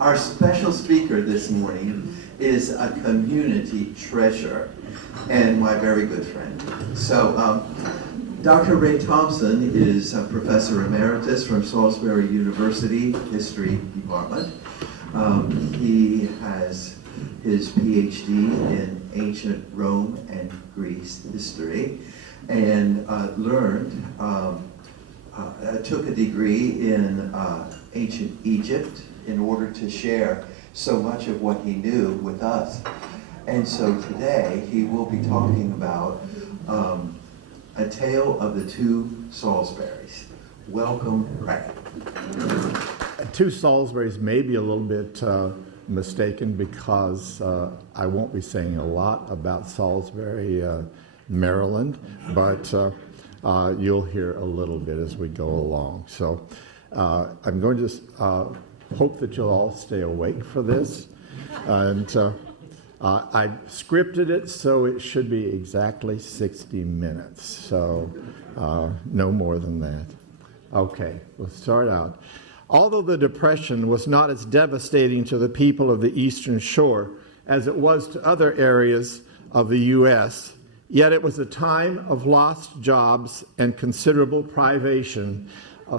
Our special speaker this morning is a community treasure and my very good friend. So, Dr. Ray Thompson is a professor emeritus from Salisbury University History Department. He has his PhD in ancient Rome and Greece history, and took a degree in ancient Egypt in order to share so much of what he knew with us. And so today he will be talking about A Tale of the Two Salisburys. Welcome, Ray. Two Salisburys may be a little bit mistaken because I won't be saying a lot about Salisbury, Maryland, but you'll hear a little bit as we go along. So I'm going to hope that you'll all stay awake for this. And I scripted it so it should be exactly 60 minutes, so no more than that. Okay, we'll start out. Although the Depression was not as devastating to the people of the Eastern Shore as it was to other areas of the U.S., yet it was a time of lost jobs and considerable privation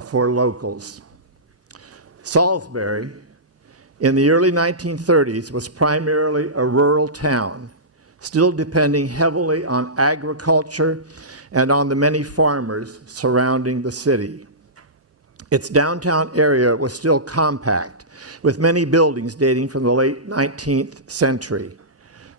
for locals. Salisbury, in the early 1930s, was primarily a rural town, still depending heavily on agriculture and on the many farmers surrounding the city. Its downtown area was still compact, with many buildings dating from the late 19th century.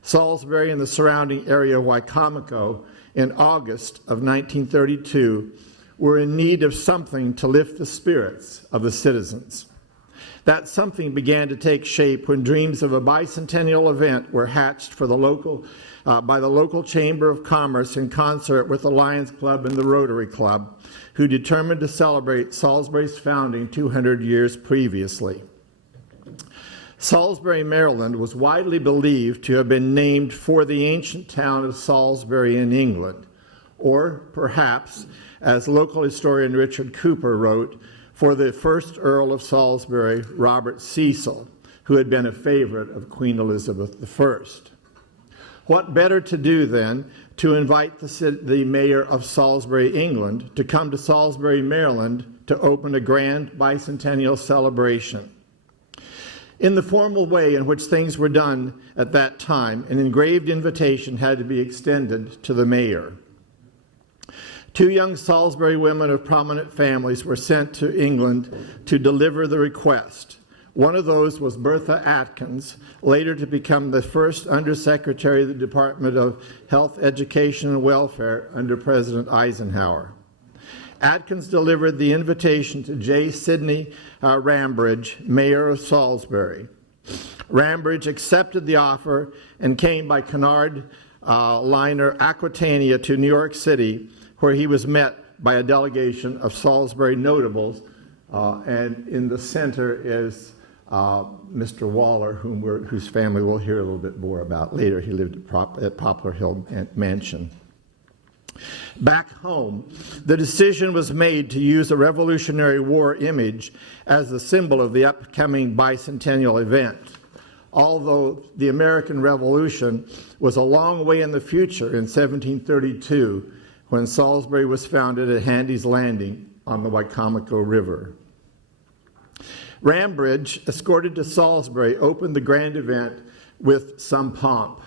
Salisbury and the surrounding area of Wicomico in August of 1932 were in need of something to lift the spirits of the citizens. That something began to take shape when dreams of a bicentennial event were hatched for by the local Chamber of Commerce in concert with the Lions Club and the Rotary Club, who determined to celebrate Salisbury's founding 200 years previously. Salisbury, Maryland was widely believed to have been named for the ancient town of Salisbury in England, or perhaps, as local historian Richard Cooper wrote, for the first Earl of Salisbury, Robert Cecil, who had been a favorite of Queen Elizabeth I. What better to do, then, to invite the mayor of Salisbury, England, to come to Salisbury, Maryland, to open a grand bicentennial celebration. In the formal way in which things were done at that time, an engraved invitation had to be extended to the mayor. Two young Salisbury women of prominent families were sent to England to deliver the request. One of those was Bertha Atkins, later to become the first Undersecretary of the Department of Health, Education, and Welfare under President Eisenhower. Atkins delivered the invitation to J. Sidney Rambridge, mayor of Salisbury. Rambridge accepted the offer and came by Cunard liner Aquitania to New York City, where he was met by a delegation of Salisbury notables, and in the center is Mr. Waller, whose family we'll hear a little bit more about later. He lived at Poplar Hill Mansion. Back home, the decision was made to use a Revolutionary War image as the symbol of the upcoming bicentennial event. Although the American Revolution was a long way in the future in 1732, when Salisbury was founded at Handy's Landing on the Wicomico River. Rambridge, escorted to Salisbury, opened the grand event with some pomp.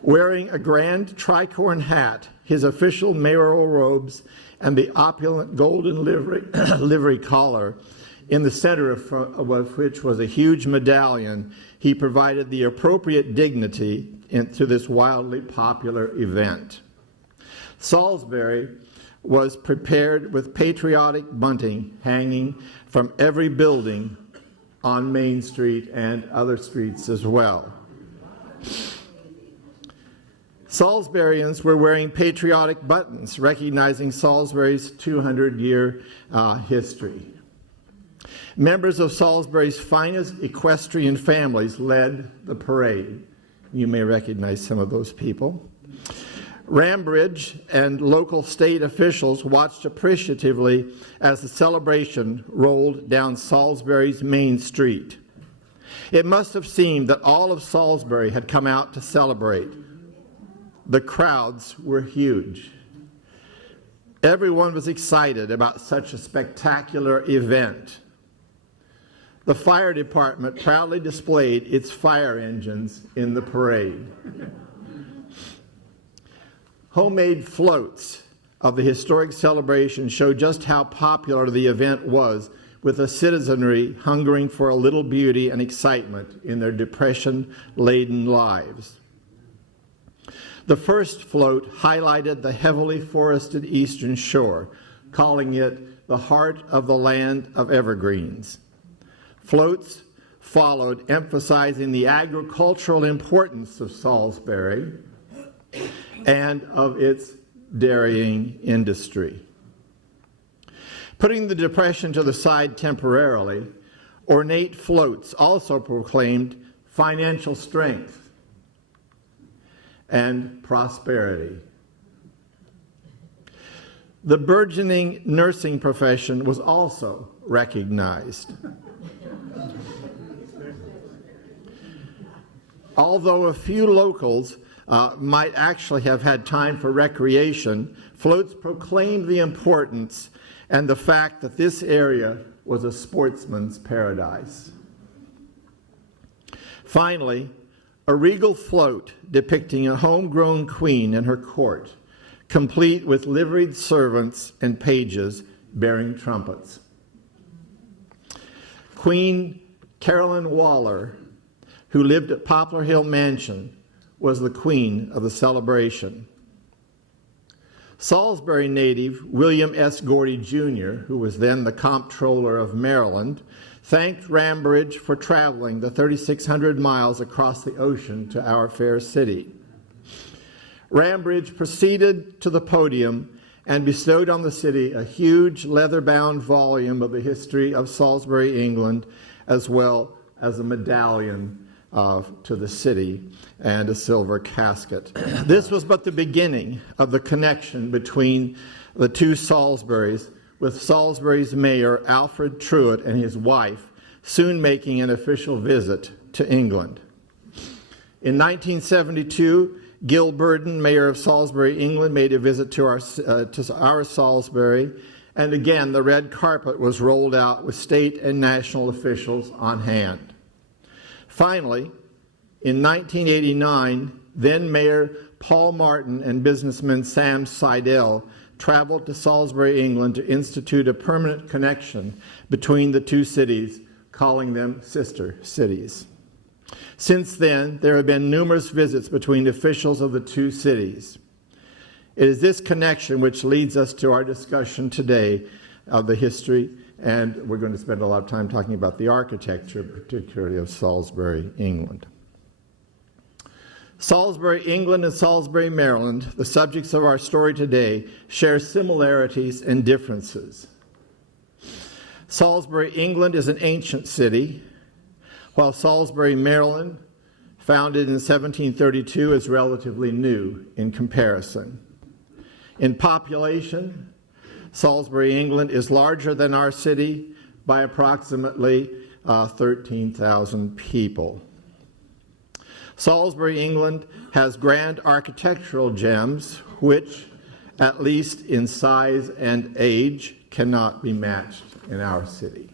Wearing a grand tricorn hat, his official mayoral robes, and the opulent golden livery collar, in the center of which was a huge medallion, he provided the appropriate dignity to this wildly popular event. Salisbury was prepared with patriotic bunting hanging from every building on Main Street and other streets as well. Salisburyans were wearing patriotic buttons, recognizing Salisbury's 200-year history. Members of Salisbury's finest equestrian families led the parade. You may recognize some of those people. Rambridge and local state officials watched appreciatively as the celebration rolled down Salisbury's main street. It must have seemed that all of Salisbury had come out to celebrate. The crowds were huge. Everyone was excited about such a spectacular event. The fire department proudly displayed its fire engines in the parade. Homemade floats of the historic celebration show just how popular the event was, with the citizenry hungering for a little beauty and excitement in their depression-laden lives. The first float highlighted the heavily forested eastern shore, calling it the heart of the land of evergreens. Floats followed, emphasizing the agricultural importance of Salisbury and of its dairying industry. Putting the depression to the side temporarily, ornate floats also proclaimed financial strength and prosperity. The burgeoning nursing profession was also recognized. Although a few locals might actually have had time for recreation, floats proclaimed the importance and the fact that this area was a sportsman's paradise. Finally, a regal float depicting a homegrown queen and her court, complete with liveried servants and pages bearing trumpets. Queen Carolyn Waller, who lived at Poplar Hill Mansion, was the queen of the celebration. Salisbury native William S. Gordy Jr., who was then the Comptroller of Maryland, thanked Rambridge for traveling the 3,600 miles across the ocean to our fair city. Rambridge proceeded to the podium and bestowed on the city a huge leather-bound volume of the history of Salisbury, England, as well as a medallion to the city and a silver casket. This was but the beginning of the connection between the two Salisburys, with Salisbury's mayor, Alfred Truett, and his wife soon making an official visit to England. In 1972, Gil Burden, mayor of Salisbury, England, made a visit to our Salisbury, and again the red carpet was rolled out with state and national officials on hand. Finally, in 1989, then Mayor Paul Martin and businessman Sam Seidel traveled to Salisbury, England to institute a permanent connection between the two cities, calling them sister cities. Since then, there have been numerous visits between officials of the two cities. It is this connection which leads us to our discussion today of the history, and we're going to spend a lot of time talking about the architecture, particularly of Salisbury, England. Salisbury, England, and Salisbury, Maryland, the subjects of our story today, share similarities and differences. Salisbury, England, is an ancient city, while Salisbury, Maryland, founded in 1732, is relatively new in comparison. In population, Salisbury, England, is larger than our city by approximately 13,000 people. Salisbury, England, has grand architectural gems which, at least in size and age, cannot be matched in our city.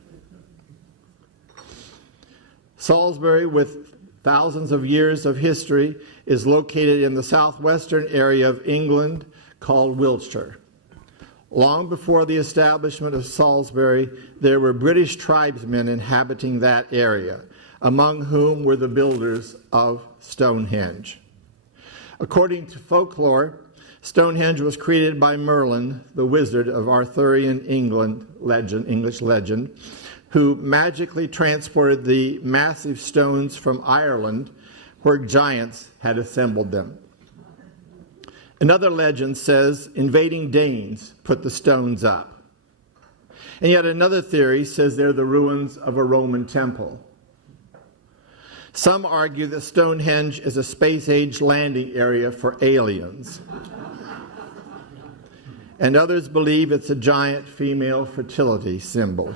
Salisbury, with thousands of years of history, is located in the southwestern area of England called Wiltshire. Long before the establishment of Salisbury, there were British tribesmen inhabiting that area, among whom were the builders of Stonehenge. According to folklore, Stonehenge was created by Merlin, the wizard of Arthurian English legend, who magically transported the massive stones from Ireland, where giants had assembled them. Another legend says invading Danes put the stones up. And yet another theory says they're the ruins of a Roman temple. Some argue that Stonehenge is a space-age landing area for aliens. And others believe it's a giant female fertility symbol.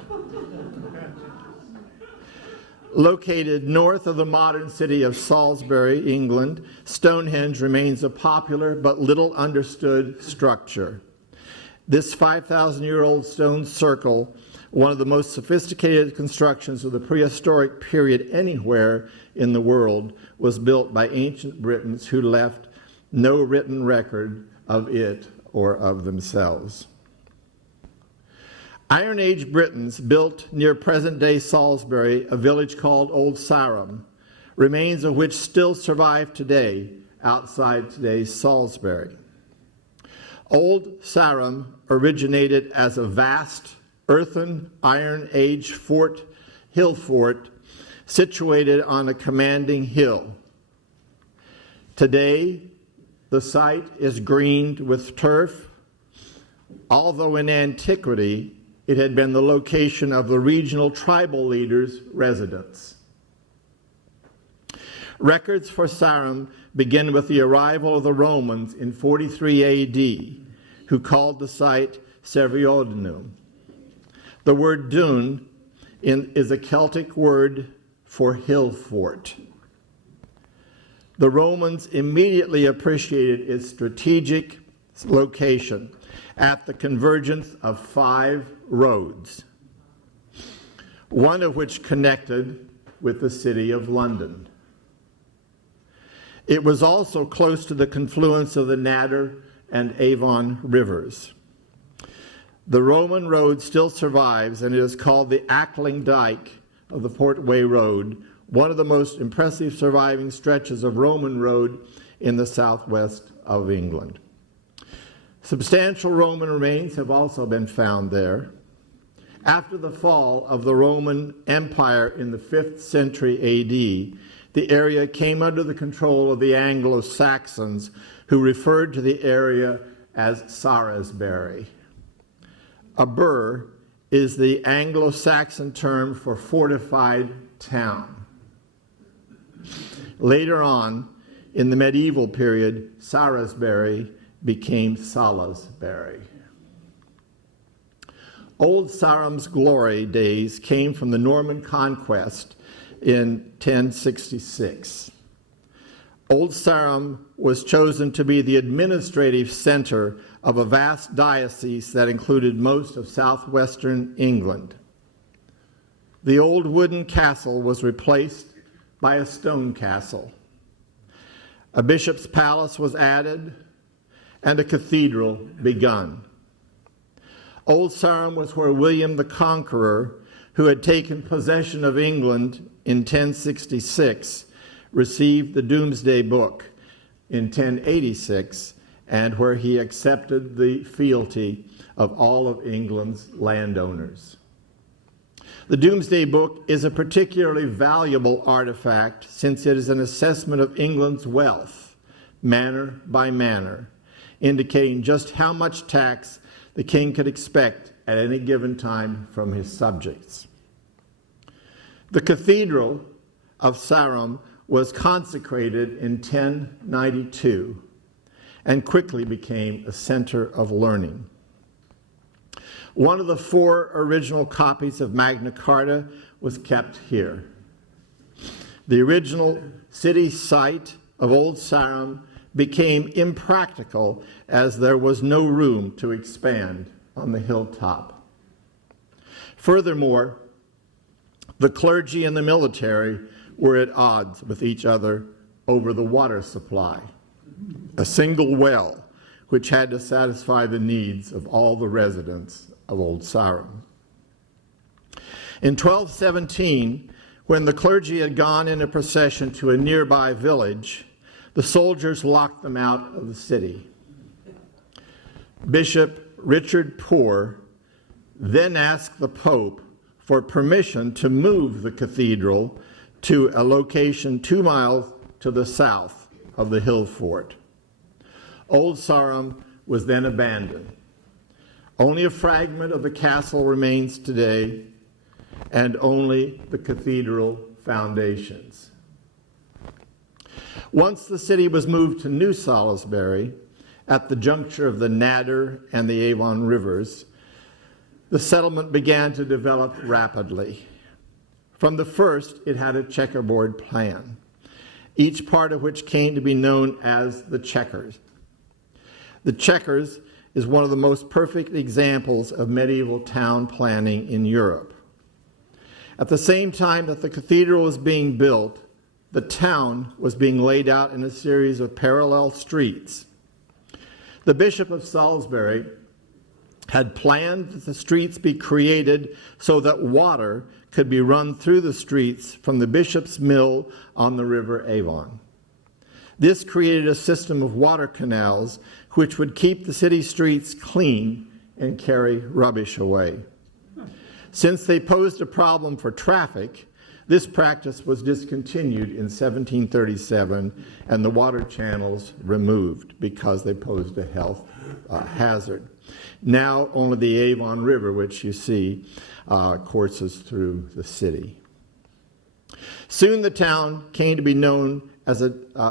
Located north of the modern city of Salisbury, England, Stonehenge remains a popular but little understood structure. This 5,000-year-old stone circle, one of the most sophisticated constructions of the prehistoric period anywhere in the world, was built by ancient Britons who left no written record of it or of themselves. Iron Age Britons built near present-day Salisbury a village called Old Sarum, remains of which still survive today outside today's Salisbury. Old Sarum originated as a vast earthen Iron Age hill fort situated on a commanding hill. Today, the site is greened with turf, although in antiquity it had been the location of the regional tribal leaders' residence. Records for Sarum begin with the arrival of the Romans in 43 A.D., who called the site Severiodunum. The word dun is a Celtic word for hill fort. The Romans immediately appreciated its strategic location at the convergence of 5 roads, one of which connected with the city of London. It was also close to the confluence of the Nadder and Avon rivers. The Roman road still survives, and it is called the Ackling Dyke of the Portway Road, one of the most impressive surviving stretches of Roman road in the southwest of England. Substantial Roman remains have also been found there. After the fall of the Roman Empire in the 5th century A.D., the area came under the control of the Anglo-Saxons, who referred to the area as Sarasbury. A burh is the Anglo-Saxon term for fortified town. Later on, in the medieval period, Sarasbury became Salisbury. Old Sarum's glory days came from the Norman conquest in 1066. Old Sarum was chosen to be the administrative center of a vast diocese that included most of southwestern England. The old wooden castle was replaced by a stone castle. A bishop's palace was added, and a cathedral begun. Old Sarum was where William the Conqueror, who had taken possession of England in 1066, received the Domesday Book in 1086, and where he accepted the fealty of all of England's landowners. The Domesday Book is a particularly valuable artifact since it is an assessment of England's wealth, manor by manor, indicating just how much tax the king could expect at any given time from his subjects. The Cathedral of Sarum was consecrated in 1092 and quickly became a center of learning. One of the 4 original copies of Magna Carta was kept here. The original city site of Old Sarum became impractical as there was no room to expand on the hilltop. Furthermore, the clergy and the military were at odds with each other over the water supply, a single well which had to satisfy the needs of all the residents of Old Sarum. In 1217, when the clergy had gone in a procession to a nearby village, the soldiers locked them out of the city. Bishop Richard Poore then asked the Pope for permission to move the cathedral to a location 2 miles to the south of the hill fort. Old Sarum was then abandoned. Only a fragment of the castle remains today, and only the cathedral foundations. Once the city was moved to New Salisbury, at the juncture of the Nadder and the Avon rivers, the settlement began to develop rapidly. From the first, it had a checkerboard plan, each part of which came to be known as the Chequers. The Chequers is one of the most perfect examples of medieval town planning in Europe. At the same time that the cathedral was being built, the town was being laid out in a series of parallel streets. The Bishop of Salisbury had planned that the streets be created so that water could be run through the streets from the bishop's mill on the river Avon. This created a system of water canals which would keep the city streets clean and carry rubbish away. Since they posed a problem for traffic, this practice was discontinued in 1737 and the water channels removed because they posed a health hazard. Now only the Avon River, which you see, courses through the city. Soon the town came to be known as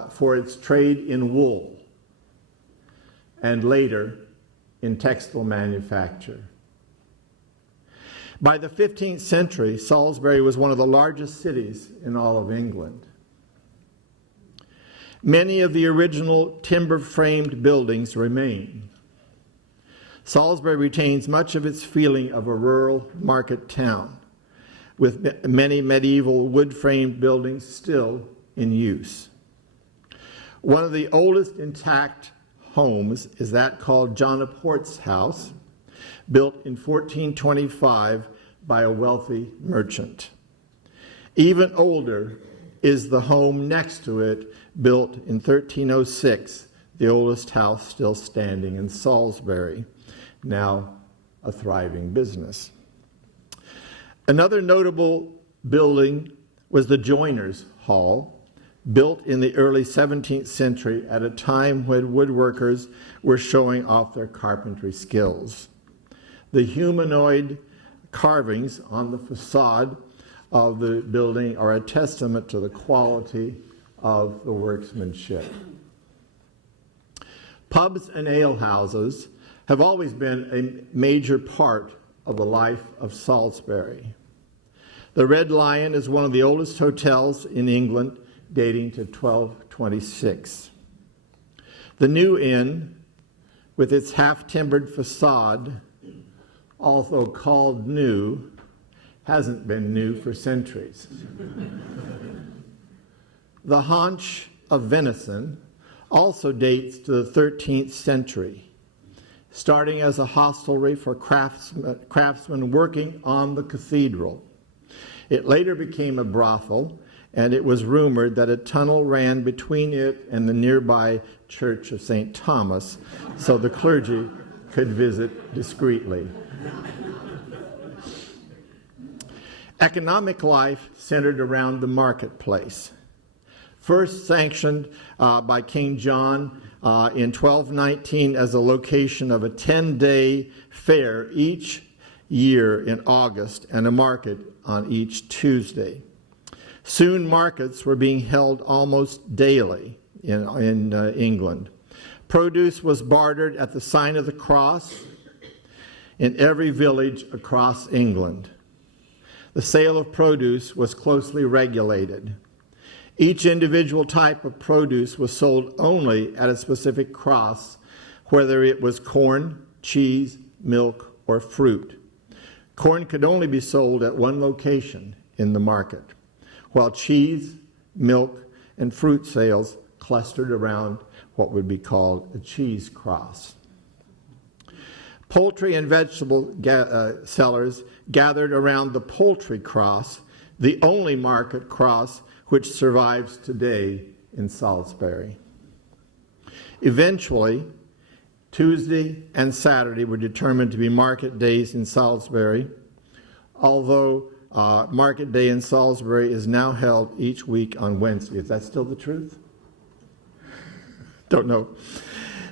for its trade in wool and later in textile manufacture. By the 15th century, Salisbury was one of the largest cities in all of England. Many of the original timber-framed buildings remain. Salisbury retains much of its feeling of a rural market town, with many medieval wood-framed buildings still in use. One of the oldest intact homes is that called John of Port's house, built in 1425 by a wealthy merchant. Even older is the home next to it, built in 1306, the oldest house still standing in Salisbury, now a thriving business. Another notable building was the Joiners' Hall, built in the early 17th century at a time when woodworkers were showing off their carpentry skills. The humanoid carvings on the facade of the building are a testament to the quality of the workmanship. Pubs and alehouses have always been a major part of the life of Salisbury. The Red Lion is one of the oldest hotels in England, dating to 1226. The New Inn, with its half-timbered facade, although called new, hasn't been new for centuries. The Haunch of Venison also dates to the 13th century, starting as a hostelry for craftsmen working on the cathedral. It later became a brothel, and it was rumored that a tunnel ran between it and the nearby Church of St. Thomas, so the clergy could visit discreetly. Economic life centered around the marketplace. First sanctioned by King John in 1219 as a location of a 10-day fair each year in August and a market on each Tuesday. Soon markets were being held almost daily in England. Produce was bartered at the sign of the cross in every village across England. The sale of produce was closely regulated. Each individual type of produce was sold only at a specific cross, whether it was corn, cheese, milk, or fruit. Corn could only be sold at one location in the market, while cheese, milk, and fruit sales clustered around what would be called a cheese cross. Poultry and vegetable sellers gathered around the poultry cross, the only market cross which survives today in Salisbury. Eventually, Tuesday and Saturday were determined to be market days in Salisbury, although Market Day in Salisbury is now held each week on Wednesday. Is that still the truth? Don't know.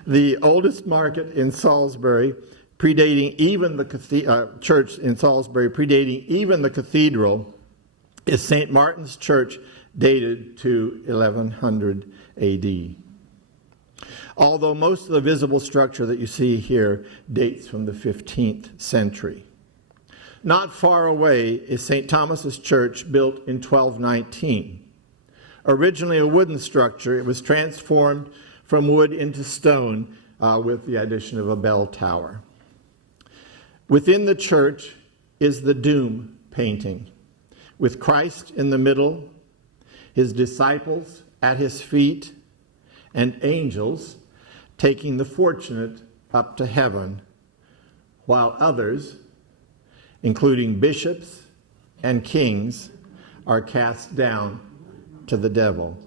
The oldest market in Salisbury, predating even the church in Salisbury, predating even the cathedral, is St. Martin's Church, dated to 1100 AD. Although most of the visible structure that you see here dates from the 15th century. Not far away is St. Thomas's Church, built in 1219. Originally a wooden structure, it was transformed from wood into stone with the addition of a bell tower. Within the church is the Doom painting, with Christ in the middle, his disciples at his feet, and angels taking the fortunate up to heaven, while others, including bishops and kings, are cast down to the devil.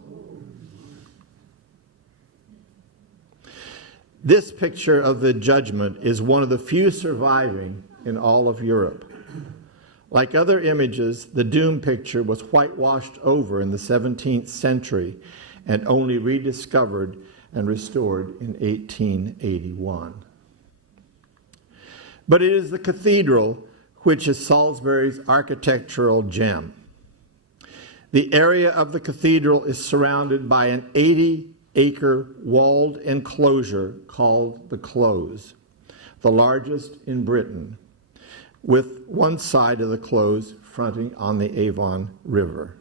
This picture of the judgment is one of the few surviving in all of Europe. Like other images, the Doom picture was whitewashed over in the 17th century and only rediscovered and restored in 1881. But it is the cathedral which is Salisbury's architectural gem. The area of the cathedral is surrounded by an 80-acre walled enclosure called the Close, the largest in Britain, with one side of the Close fronting on the Avon River.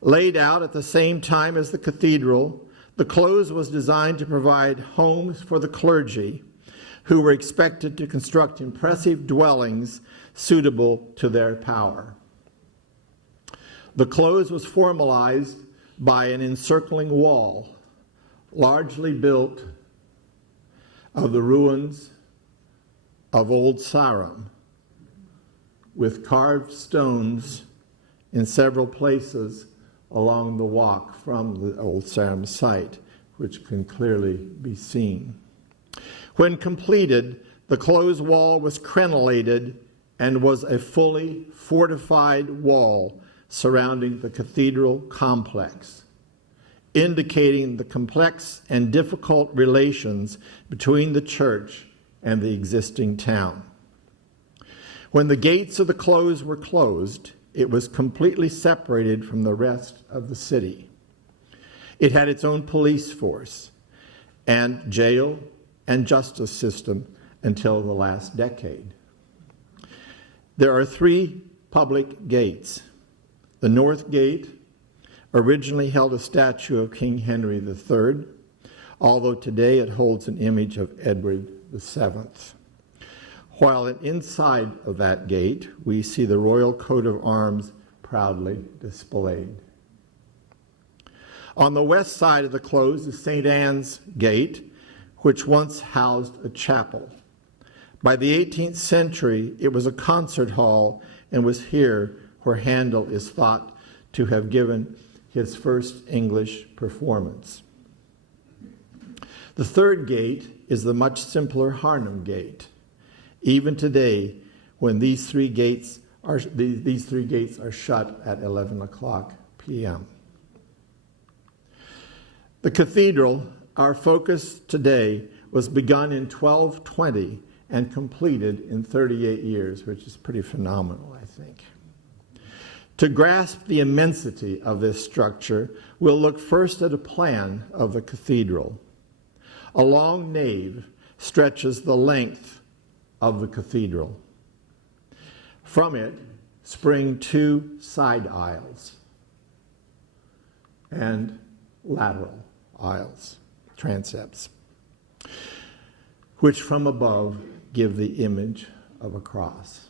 Laid out at the same time as the cathedral, the Close was designed to provide homes for the clergy, who were expected to construct impressive dwellings suitable to their power. The Close was formalized by an encircling wall, largely built of the ruins of Old Sarum, with carved stones in several places along the walk from the Old Sarum site, which can clearly be seen. When completed, the Close wall was crenellated and was a fully fortified wall surrounding the cathedral complex, indicating the complex and difficult relations between the church and the existing town. When the gates of the Close were closed, it was completely separated from the rest of the city. It had its own police force and jail and justice system until the last decade. There are 3 public gates. The North Gate originally held a statue of King Henry III, although today it holds an image of Edward VII. While inside of that gate, we see the royal coat of arms proudly displayed. On the west side of the Close is St. Anne's Gate, which once housed a chapel. By the 18th century, it was a concert hall and was here where Handel is thought to have given his first English performance. The third gate is the much simpler Harnham Gate. Even today, when these three gates are shut at 11 o'clock p.m. The cathedral, our focus today, was begun in 1220 and completed in 38 years, which is pretty phenomenal, I think. To grasp the immensity of this structure, we'll look first at a plan of the cathedral. A long nave stretches the length of the cathedral. From it spring 2 side aisles and lateral aisles, transepts, which from above give the image of a cross.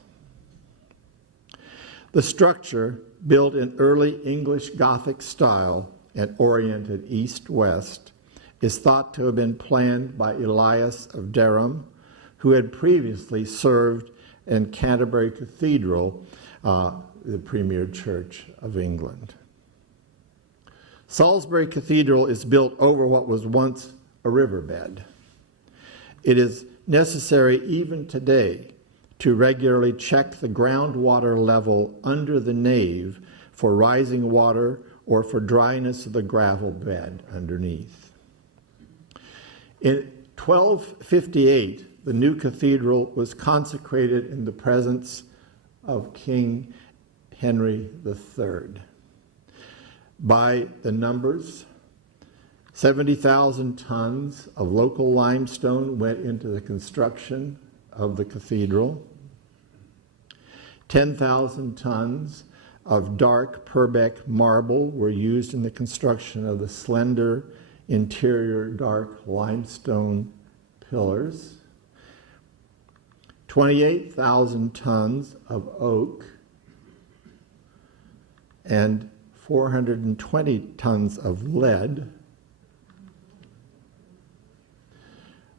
The structure, built in early English Gothic style and oriented east-west, is thought to have been planned by Elias of Dereham, who had previously served in Canterbury Cathedral, the premier church of England. Salisbury Cathedral is built over what was once a riverbed. It is necessary even today to regularly check the groundwater level under the nave for rising water or for dryness of the gravel bed underneath. In 1258, the new cathedral was consecrated in the presence of King Henry III. By the numbers, 70,000 tons of local limestone went into the construction of the cathedral. 10,000 tons of dark Purbeck marble were used in the construction of the slender interior dark limestone pillars. 28,000 tons of oak and 420 tons of lead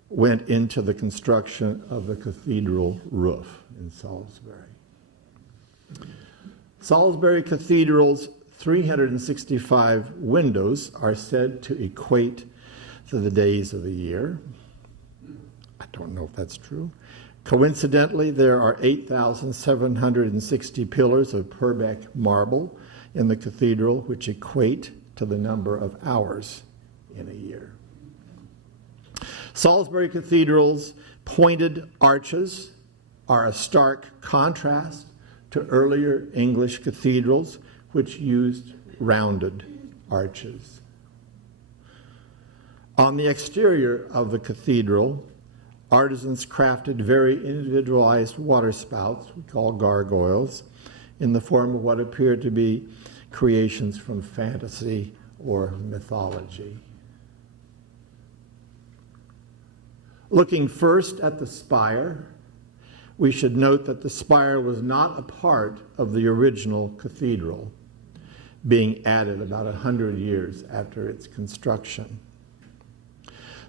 went into the construction of the cathedral roof in Salisbury. Salisbury Cathedral's 365 windows are said to equate to the days of the year. I don't know if that's true. Coincidentally, there are 8,760 pillars of Purbeck marble in the cathedral, which equate to the number of hours in a year. Salisbury Cathedral's pointed arches are a stark contrast to earlier English cathedrals, which used rounded arches. On the exterior of the cathedral, artisans crafted very individualized waterspouts, we call gargoyles, in the form of what appeared to be creations from fantasy or mythology. Looking first at the spire, we should note that the spire was not a part of the original cathedral, being added about 100 years after its construction.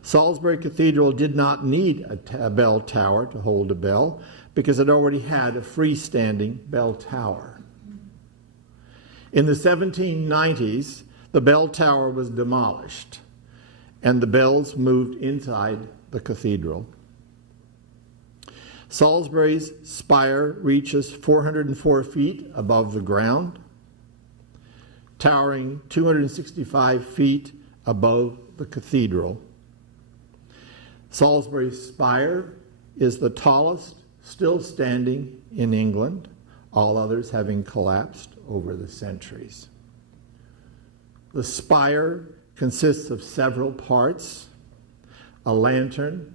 Salisbury Cathedral did not need a bell tower to hold a bell because it already had a freestanding bell tower. In the 1790s, the bell tower was demolished and the bells moved inside the cathedral. Salisbury's spire reaches 404 feet above the ground, towering 265 feet above the cathedral. Salisbury's spire is the tallest still standing in England, all others having collapsed over the centuries. The spire consists of several parts. A lantern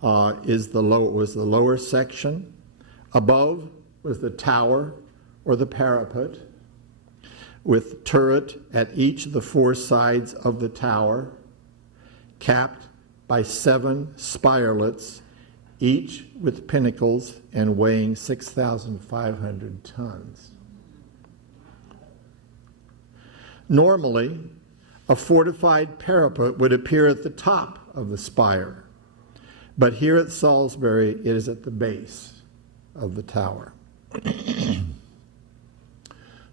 was the lower section. Above was the tower or the parapet, with turret at each of the four sides of the tower, capped by 7 spirelets, each with pinnacles and weighing 6,500 tons. Normally, a fortified parapet would appear at the top of the spire, but here at Salisbury, it is at the base of the tower.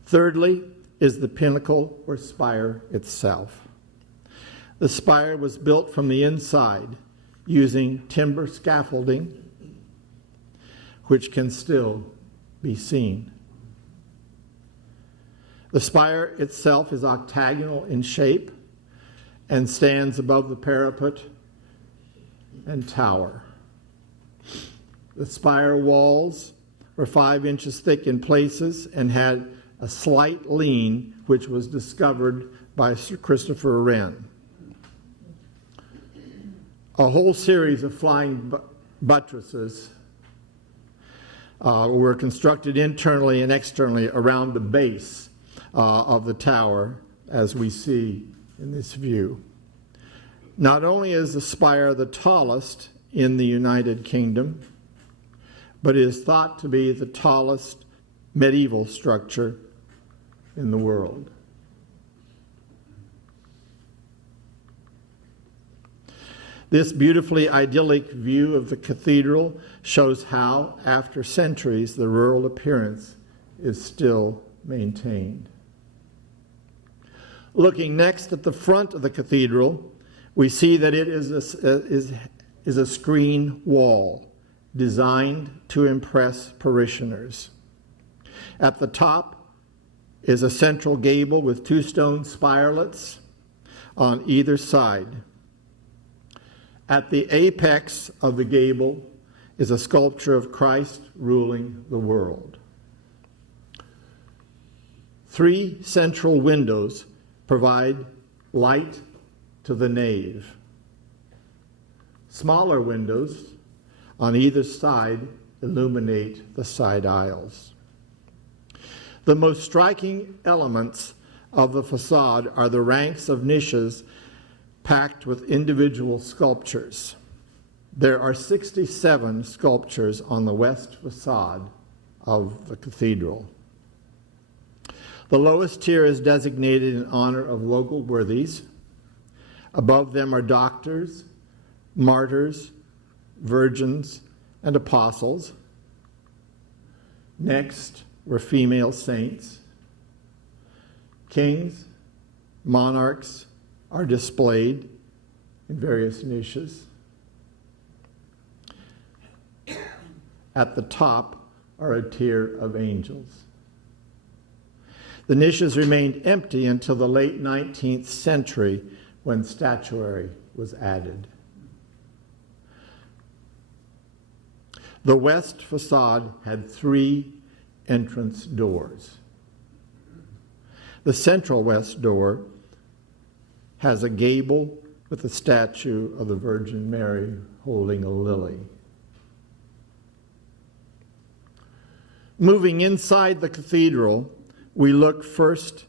Thirdly is the pinnacle or spire itself. The spire was built from the inside using timber scaffolding, which can still be seen. The spire itself is octagonal in shape and stands above the parapet and tower. The spire walls were 5 inches thick in places and had a slight lean, which was discovered by Sir Christopher Wren. A whole series of flying buttresses were constructed internally and externally around the base of the tower, as we see in this view. Not only is the spire the tallest in the United Kingdom, but it is thought to be the tallest medieval structure in the world. This beautifully idyllic view of the cathedral shows how, after centuries, the rural appearance is still maintained. Looking next at the front of the cathedral, we see that it is a screen wall designed to impress parishioners. At the top is a central gable with 2 stone spirelets on either side. At the apex of the gable is a sculpture of Christ ruling the world. 3 central windows provide light to the nave. Smaller windows on either side illuminate the side aisles. The most striking elements of the facade are the ranks of niches packed with individual sculptures. There are 67 sculptures on the west facade of the cathedral. The lowest tier is designated in honor of local worthies. Above them are doctors, martyrs, virgins, and apostles. Next were female saints. Kings, monarchs are displayed in various niches. At the top are a tier of angels. The niches remained empty until the late 19th century when statuary was added. The west facade had 3 entrance doors. The central west door has a gable with a statue of the Virgin Mary holding a lily. Moving inside the cathedral, we look first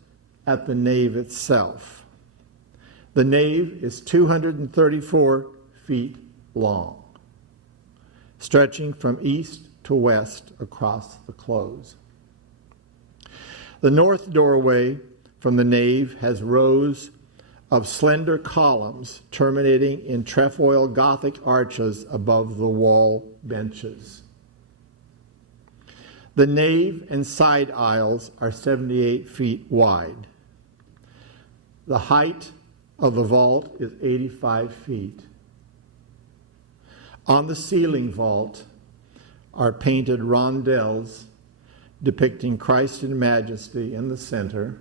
at the nave itself. The nave is 234 feet long, stretching from east to west across the close. The north doorway from the nave has rows of slender columns terminating in trefoil Gothic arches above the wall benches. The nave and side aisles are 78 feet wide. The height of the vault is 85 feet. On the ceiling vault are painted rondelles depicting Christ in majesty in the center,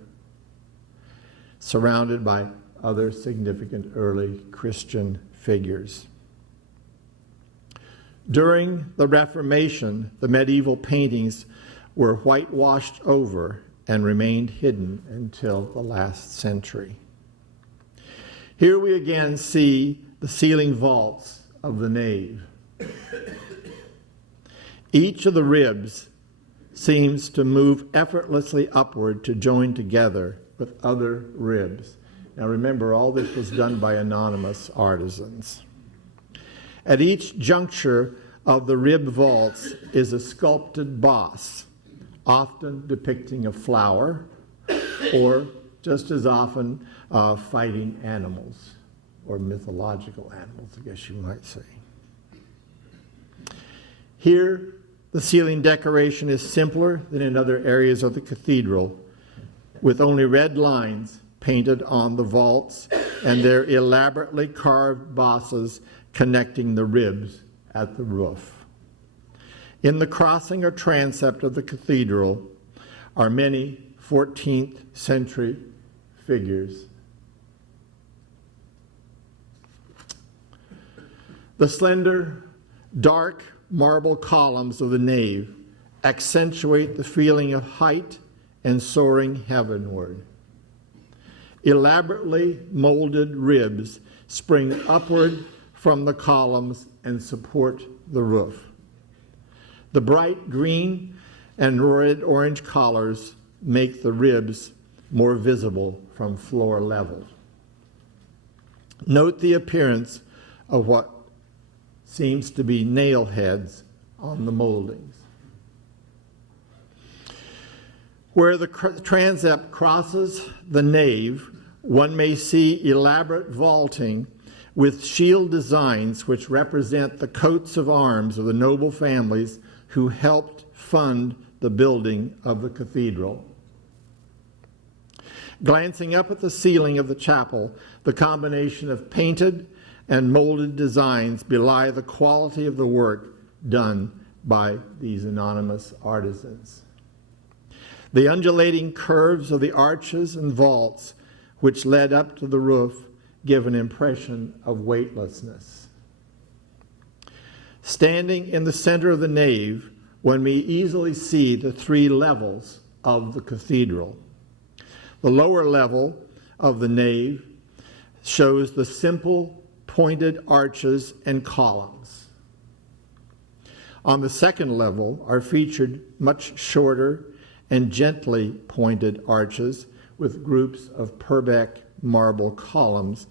surrounded by other significant early Christian figures. During the Reformation, the medieval paintings were whitewashed over and remained hidden until the last century. Here we again see the ceiling vaults of the nave. Each of the ribs seems to move effortlessly upward to join together with other ribs. Now remember, all this was done by anonymous artisans. At each juncture of the rib vaults is a sculpted boss, often depicting a flower, or just as often fighting animals, or mythological animals, I guess you might say. Here, the ceiling decoration is simpler than in other areas of the cathedral, with only red lines painted on the vaults and their elaborately carved bosses connecting the ribs at the roof. In the crossing or transept of the cathedral are many 14th century figures. The slender, dark marble columns of the nave accentuate the feeling of height and soaring heavenward. Elaborately molded ribs spring upward from the columns and support the roof. The bright green and red-orange collars make the ribs more visible from floor level. Note the appearance of what seems to be nail heads on the moldings. Where the transept crosses the nave, one may see elaborate vaulting with shield designs which represent the coats of arms of the noble families who helped fund the building of the cathedral. Glancing up at the ceiling of the chapel, the combination of painted and molded designs belie the quality of the work done by these anonymous artisans. The undulating curves of the arches and vaults which led up to the roof give an impression of weightlessness. Standing in the center of the nave, one may easily see the 3 levels of the cathedral. The lower level of the nave shows the simple pointed arches and columns. On the second level are featured much shorter and gently pointed arches with groups of Purbeck marble columns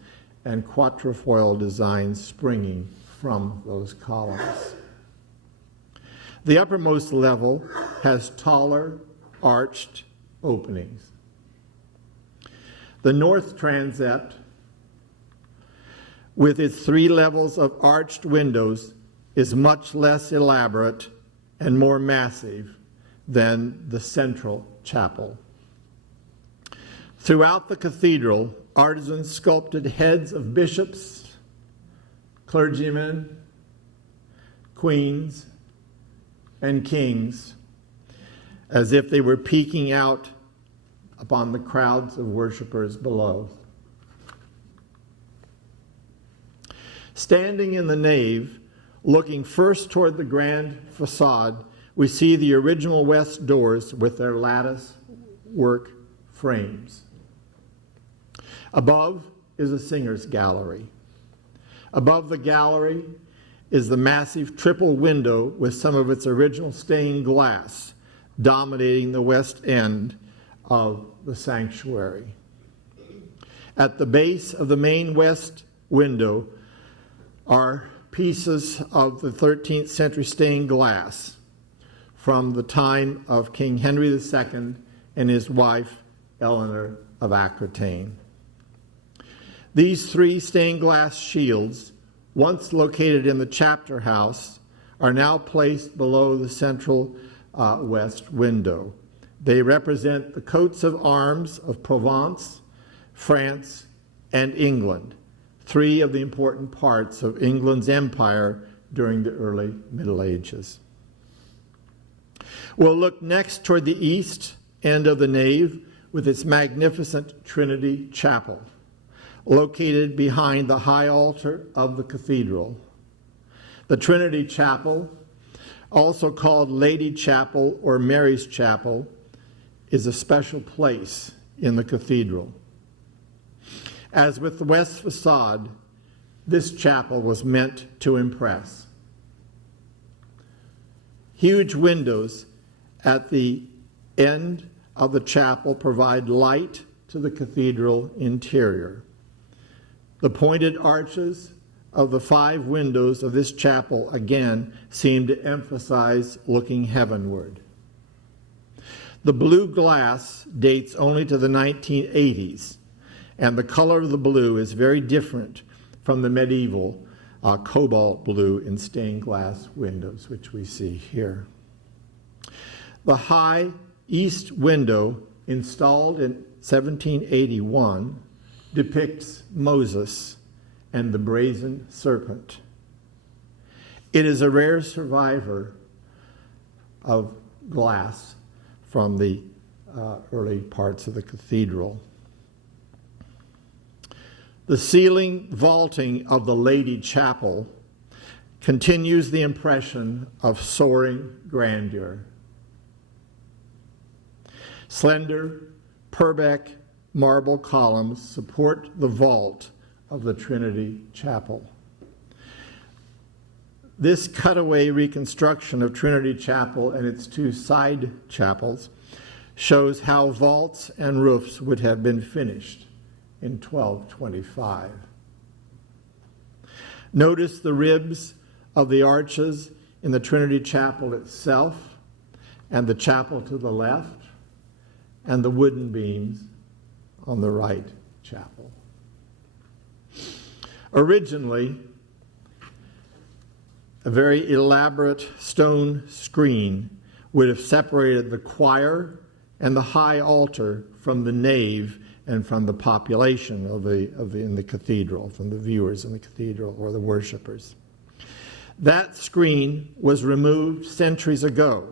and quatrefoil designs springing from those columns. The uppermost level has taller, arched openings. The north transept, with its 3 levels of arched windows, is much less elaborate and more massive than the central chapel. Throughout the cathedral, artisans sculpted heads of bishops, clergymen, queens, and kings, as if they were peeking out upon the crowds of worshipers below. Standing in the nave, looking first toward the grand facade, we see the original west doors with their lattice work frames. Above is a singer's gallery. Above the gallery is the massive triple window with some of its original stained glass dominating the west end of the sanctuary. At the base of the main west window are pieces of the 13th century stained glass from the time of King Henry II and his wife, Eleanor of Aquitaine. These 3 stained glass shields, once located in the chapter house, are now placed below the central west window. They represent the coats of arms of Provence, France, and England, 3 of the important parts of England's empire during the early Middle Ages. We'll look next toward the east end of the nave with its magnificent Trinity Chapel, located behind the high altar of the cathedral. The Trinity Chapel, also called Lady Chapel or Mary's Chapel, is a special place in the cathedral. As with the west facade, this chapel was meant to impress. Huge windows at the end of the chapel provide light to the cathedral interior. The pointed arches of the 5 windows of this chapel again seem to emphasize looking heavenward. The blue glass dates only to the 1980s, and the color of the blue is very different from the medieval cobalt blue in stained glass windows, which we see here. The high east window, installed in 1781, depicts Moses and the brazen serpent. It is a rare survivor of glass from the early parts of the cathedral. The ceiling vaulting of the Lady Chapel continues the impression of soaring grandeur. Slender Purbeck marble columns support the vault of the Trinity Chapel. This cutaway reconstruction of Trinity Chapel and its 2 side chapels shows how vaults and roofs would have been finished in 1225. Notice the ribs of the arches in the Trinity Chapel itself and the chapel to the left, and the wooden beams on the right chapel. Originally, a very elaborate stone screen would have separated the choir and the high altar from the nave and from the population in the cathedral, from the viewers in the cathedral or the worshipers. That screen was removed centuries ago.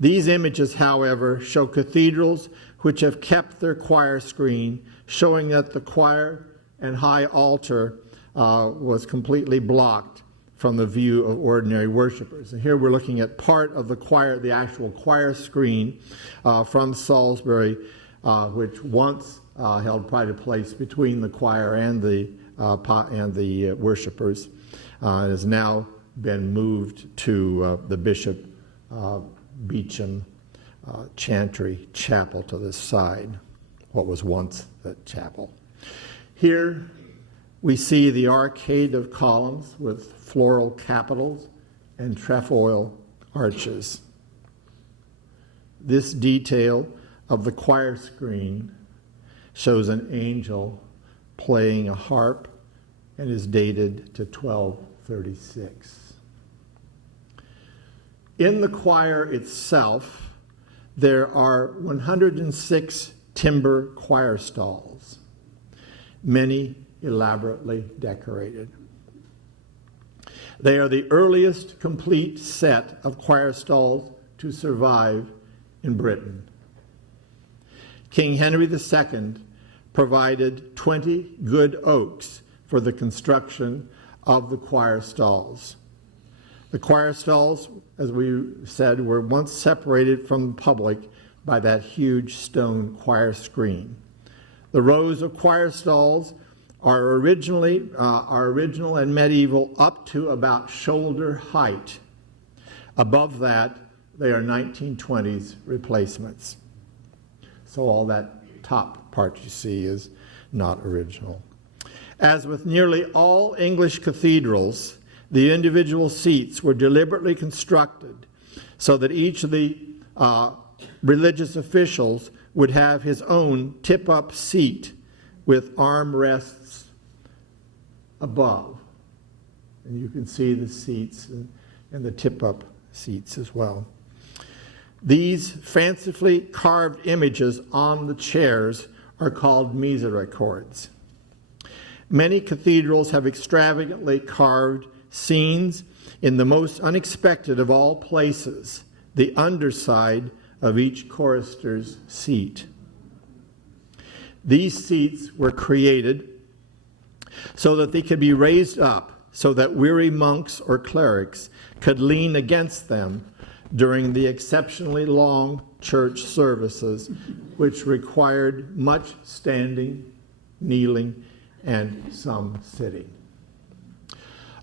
These images, however, show cathedrals which have kept their choir screen, showing that the choir and high altar was completely blocked from the view of ordinary worshipers. And here we're looking at part of the choir, the actual choir screen from Salisbury which once held pride of place between the choir and the worshipers, has now been moved to the Bishop Beecham Chantry Chapel to this side, what was once the chapel. Here we see the arcade of columns with floral capitals and trefoil arches. This detail of the choir screen shows an angel playing a harp and is dated to 1236. In the choir itself, there are 106 timber choir stalls, many elaborately decorated. They are the earliest complete set of choir stalls to survive in Britain. King Henry II provided 20 good oaks for the construction of the choir stalls. The choir stalls, as we said, were once separated from the public by that huge stone choir screen. The rows of choir stalls are original and medieval up to about shoulder height. Above that, they are 1920s replacements. So all that top part you see is not original. As with nearly all English cathedrals, the individual seats were deliberately constructed so that each of the religious officials would have his own tip-up seat with armrests above. And you can see the seats and the tip-up seats as well. These fancifully carved images on the chairs are called misericords. Many cathedrals have extravagantly carved scenes in the most unexpected of all places, the underside of each chorister's seat. These seats were created so that they could be raised up so that weary monks or clerics could lean against them during the exceptionally long church services, which required much standing, kneeling, and some sitting.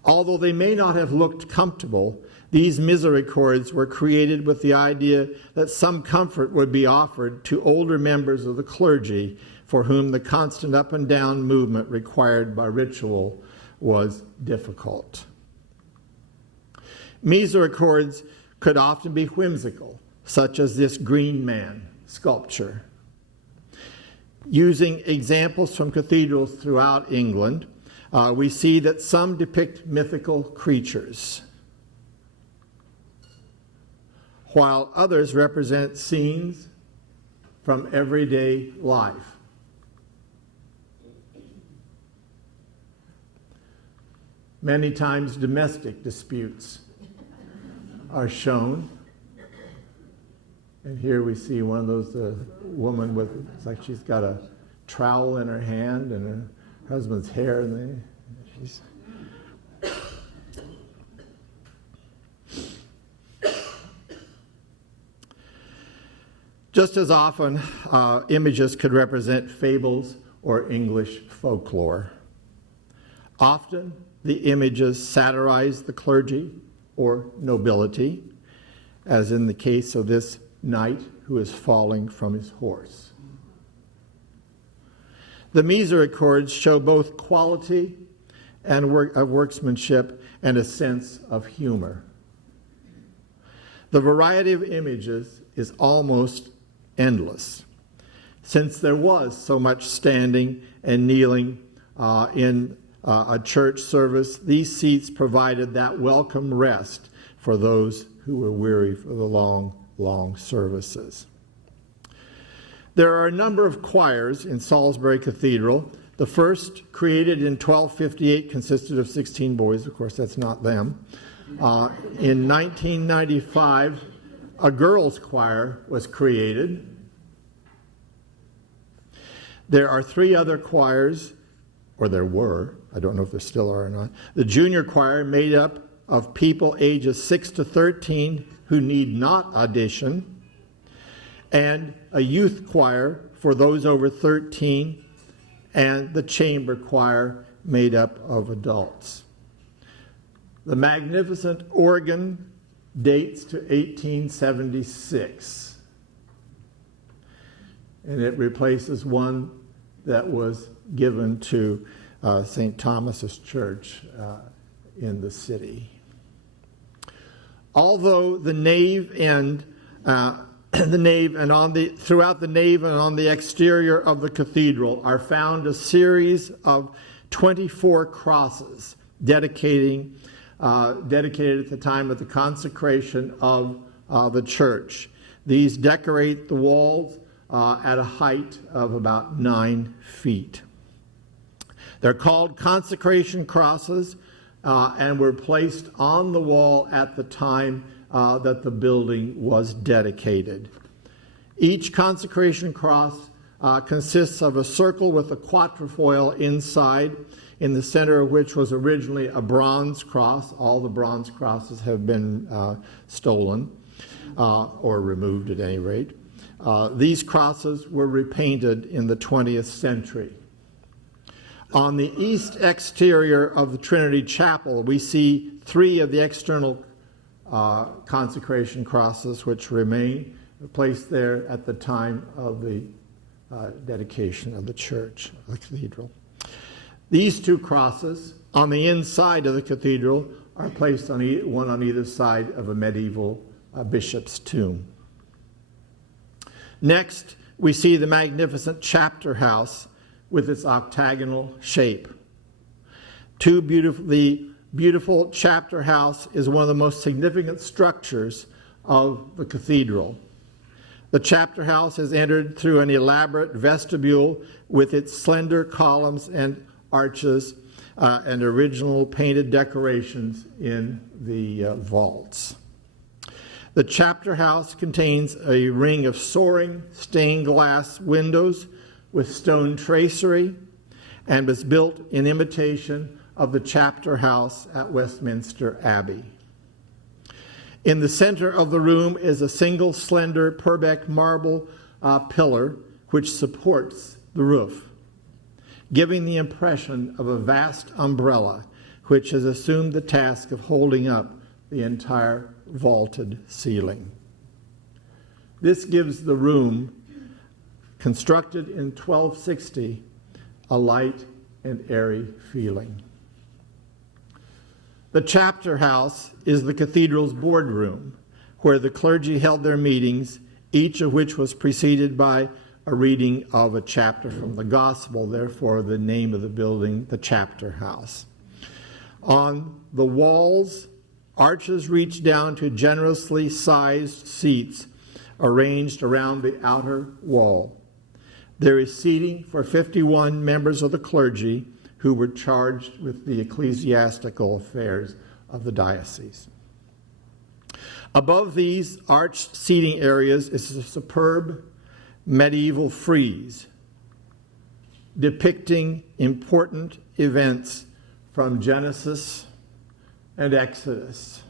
Although they may not have looked comfortable, these misericords were created with the idea that some comfort would be offered to older members of the clergy for whom the constant up and down movement required by ritual was difficult. Misericords could often be whimsical, such as this Green Man sculpture. Using examples from cathedrals throughout England, we see that some depict mythical creatures, while others represent scenes from everyday life. Many times domestic disputes are shown. And here we see one of those, woman with, it's like she's got a trowel in her hand and her husband's hair, and she's... Just as often, images could represent fables or English folklore. Often, the images satirize the clergy or nobility, as in the case of this knight who is falling from his horse. The misericords show both quality and of workmanship and a sense of humor. The variety of images is almost endless. Since there was so much standing and kneeling in a church service, these seats provided that welcome rest for those who were weary for the long, long services. There are a number of choirs in Salisbury Cathedral. The first, created in 1258, consisted of 16 boys. Of course, that's not them. In 1995, a girls' choir was created. There are 3 other choirs, or there were, I don't know if there still are or not. The junior choir, made up of people ages 6 to 13 who need not audition, and a youth choir for those over 13, and the chamber choir made up of adults. The magnificent organ dates to 1876, and it replaces one that was given to St. Thomas's Church in the city. Although the nave and throughout the nave and on the exterior of the cathedral are found a series of 24 crosses dedicated at the time of the consecration of the church. These decorate the walls at a height of about 9 feet. They're called consecration crosses and were placed on the wall at the time that the building was dedicated. Each consecration cross consists of a circle with a quatrefoil inside, in the center of which was originally a bronze cross. All the bronze crosses have been stolen or removed at any rate. These crosses were repainted in the 20th century. On the east exterior of the Trinity Chapel, we see 3 of the external consecration crosses which remain placed there at the time of the dedication of the church, the cathedral. These 2 crosses on the inside of the cathedral are placed one on either side of a medieval bishop's tomb. Next, we see the magnificent chapter house with its octagonal shape. The beautiful chapter house is one of the most significant structures of the cathedral. The chapter house is entered through an elaborate vestibule with its slender columns and arches and original painted decorations in the vaults. The chapter house contains a ring of soaring stained glass windows with stone tracery and was built in imitation of the chapter house at Westminster Abbey. In the center of the room is a single slender Purbeck marble pillar which supports the roof, giving the impression of a vast umbrella which has assumed the task of holding up the entire vaulted ceiling. This gives the room, constructed in 1260, a light and airy feeling. The chapter house is the cathedral's boardroom, where the clergy held their meetings, each of which was preceded by a reading of a chapter from the gospel, therefore the name of the building, the chapter house. On the walls, arches reach down to generously sized seats arranged around the outer wall. There is seating for 51 members of the clergy who were charged with the ecclesiastical affairs of the diocese. Above these arched seating areas is a superb medieval frieze depicting important events from Genesis and Exodus.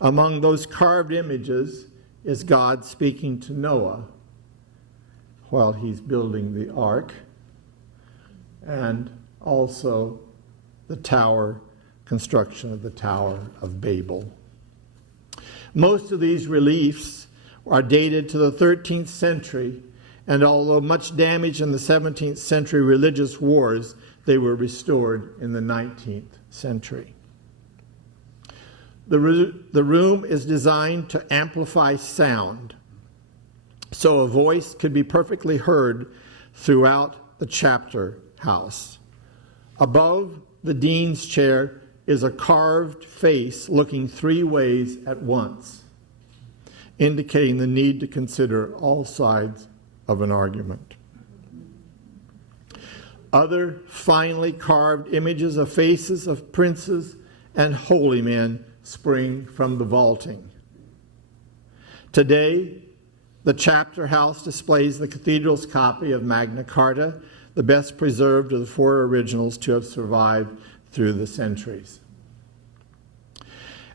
Among those carved images is God speaking to Noah while he's building the ark, and also the construction of the Tower of Babel. Most of these reliefs are dated to the 13th century, and although much damage in the 17th century religious wars, they were restored in the 19th century. The room is designed to amplify sound, so a voice could be perfectly heard throughout the chapter house. Above the dean's chair is a carved face looking 3 ways at once, indicating the need to consider all sides of an argument. Other finely carved images of faces of princes and holy men spring from the vaulting. Today, the chapter house displays the cathedral's copy of Magna Carta, the best preserved of the 4 originals to have survived through the centuries.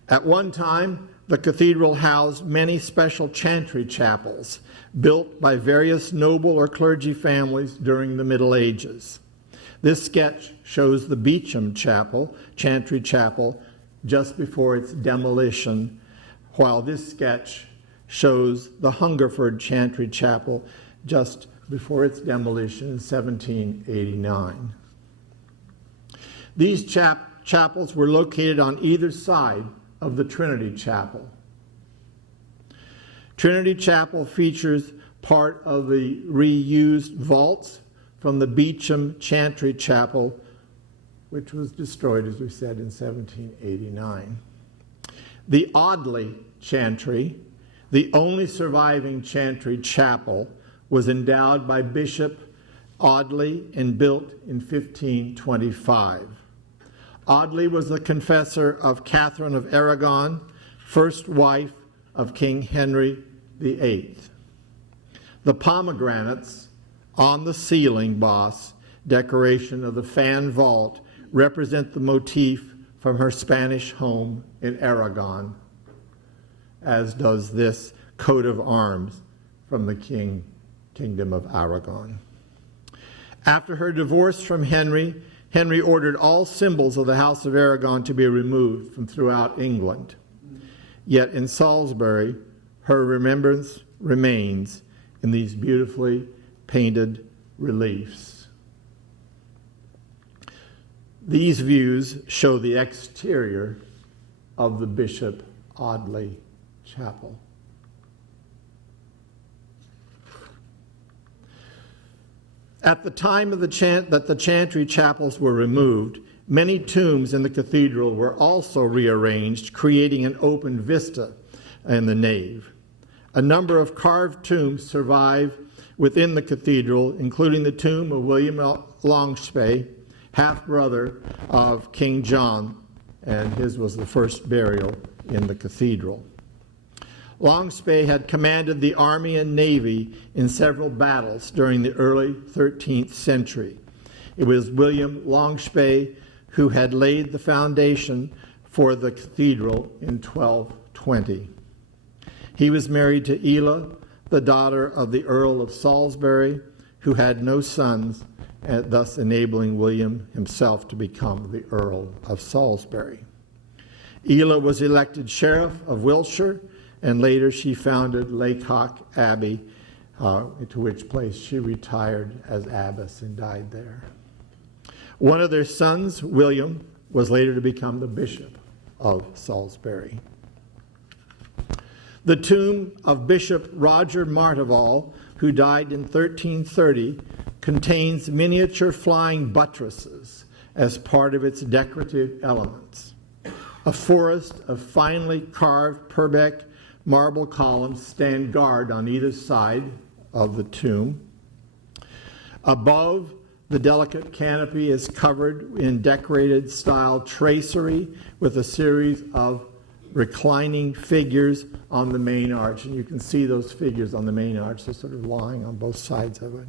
At one time, the cathedral housed many special chantry chapels built by various noble or clergy families during the Middle Ages. This sketch shows the Beauchamp Chapel, chantry chapel, just before its demolition, while this sketch shows the Hungerford Chantry Chapel just before its demolition in 1789. These chapels were located on either side of the Trinity Chapel. Trinity Chapel features part of the reused vaults from the Beauchamp Chantry Chapel, which was destroyed, as we said, in 1789. The Audley Chantry, the only surviving chantry chapel, was endowed by Bishop Audley and built in 1525. Audley was the confessor of Catherine of Aragon, first wife of King Henry VIII. The pomegranates on the ceiling boss decoration of the fan vault represent the motif from her Spanish home in Aragon, as does this coat of arms from the Kingdom of Aragon. After her divorce from Henry, Henry ordered all symbols of the House of Aragon to be removed from throughout England. Yet in Salisbury, her remembrance remains in these beautifully painted reliefs. These views show the exterior of the Bishop Audley Chapel. At the time of that the chantry chapels were removed, many tombs in the cathedral were also rearranged, creating an open vista in the nave. A number of carved tombs survive within the cathedral, including the tomb of William Longspay, half-brother of King John, and his was the first burial in the cathedral. Longspay had commanded the army and navy in several battles during the early 13th century. It was William Longspay who had laid the foundation for the cathedral in 1220. He was married to Ela, the daughter of the Earl of Salisbury, who had no sons, thus enabling William himself to become the Earl of Salisbury. Ela was elected Sheriff of Wiltshire, and later she founded Laycock Abbey, to which place she retired as abbess and died there. One of their sons, William, was later to become the Bishop of Salisbury. The tomb of Bishop Roger Martival, who died in 1330, contains miniature flying buttresses as part of its decorative elements. A forest of finely carved Purbeck marble columns stand guard on either side of the tomb. Above, the delicate canopy is covered in decorated style tracery with a series of reclining figures on the main arch. And you can see those figures on the main arch. They're sort of lying on both sides of it.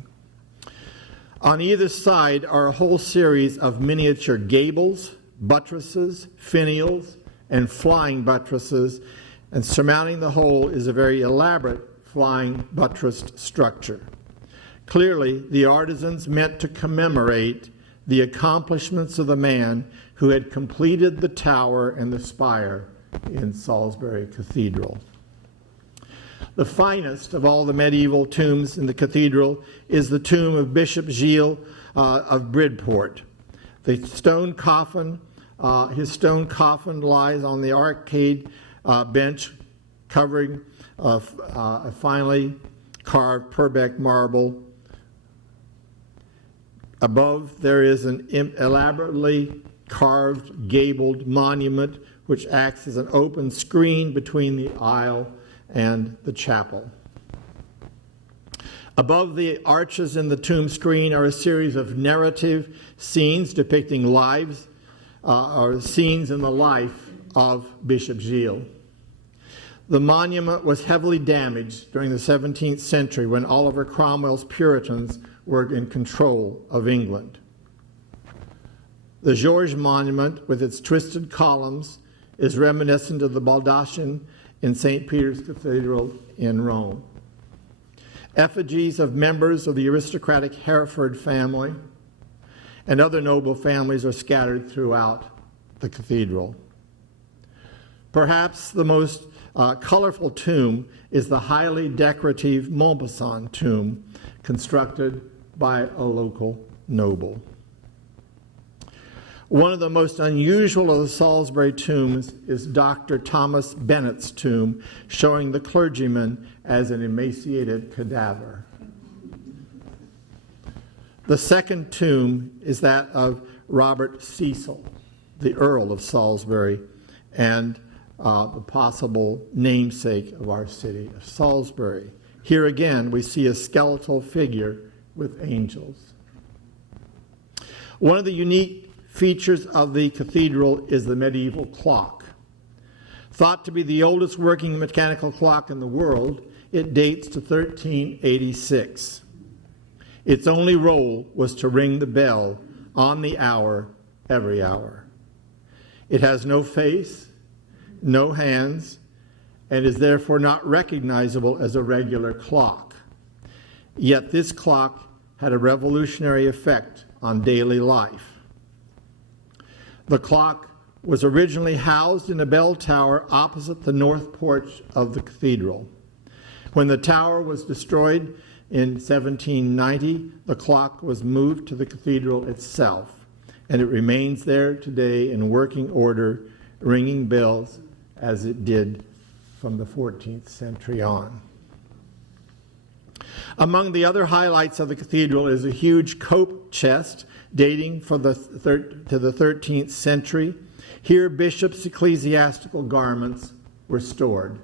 On either side are a whole series of miniature gables, buttresses, finials, and flying buttresses, and surmounting the whole is a very elaborate flying buttressed structure. Clearly, the artisans meant to commemorate the accomplishments of the man who had completed the tower and the spire in Salisbury Cathedral. The finest of all the medieval tombs in the cathedral is the tomb of Bishop Gilles of Bridport. The stone coffin, his stone coffin lies on the arcade bench covering a finely carved Purbeck marble. Above there is an elaborately carved gabled monument which acts as an open screen between the aisle and the chapel. Above the arches in the tomb screen are a series of narrative scenes depicting lives or scenes in the life of Bishop Gilles. The monument was heavily damaged during the 17th century when Oliver Cromwell's Puritans were in control of England. The Georges monument, with its twisted columns, is reminiscent of the baldachin in St. Peter's Cathedral in Rome. Effigies of members of the aristocratic Hereford family and other noble families are scattered throughout the cathedral. Perhaps the most colorful tomb is the highly decorative Montbazon tomb, constructed by a local noble. One of the most unusual of the Salisbury tombs is Dr. Thomas Bennett's tomb, showing the clergyman as an emaciated cadaver. The second tomb is that of Robert Cecil, the Earl of Salisbury, and the possible namesake of our city of Salisbury. Here again, we see a skeletal figure with angels. One of the unique features of the cathedral is the medieval clock. Thought to be the oldest working mechanical clock in the world, it dates to 1386. Its only role was to ring the bell on the hour every hour. It has no face, no hands, and is therefore not recognizable as a regular clock. Yet this clock had a revolutionary effect on daily life. The clock was originally housed in a bell tower opposite the north porch of the cathedral. When the tower was destroyed in 1790, the clock was moved to the cathedral itself, and it remains there today in working order, ringing bells as it did from the 14th century on. Among the other highlights of the cathedral is a huge cope chest dating to the 13th century. Here, bishops' ecclesiastical garments were stored.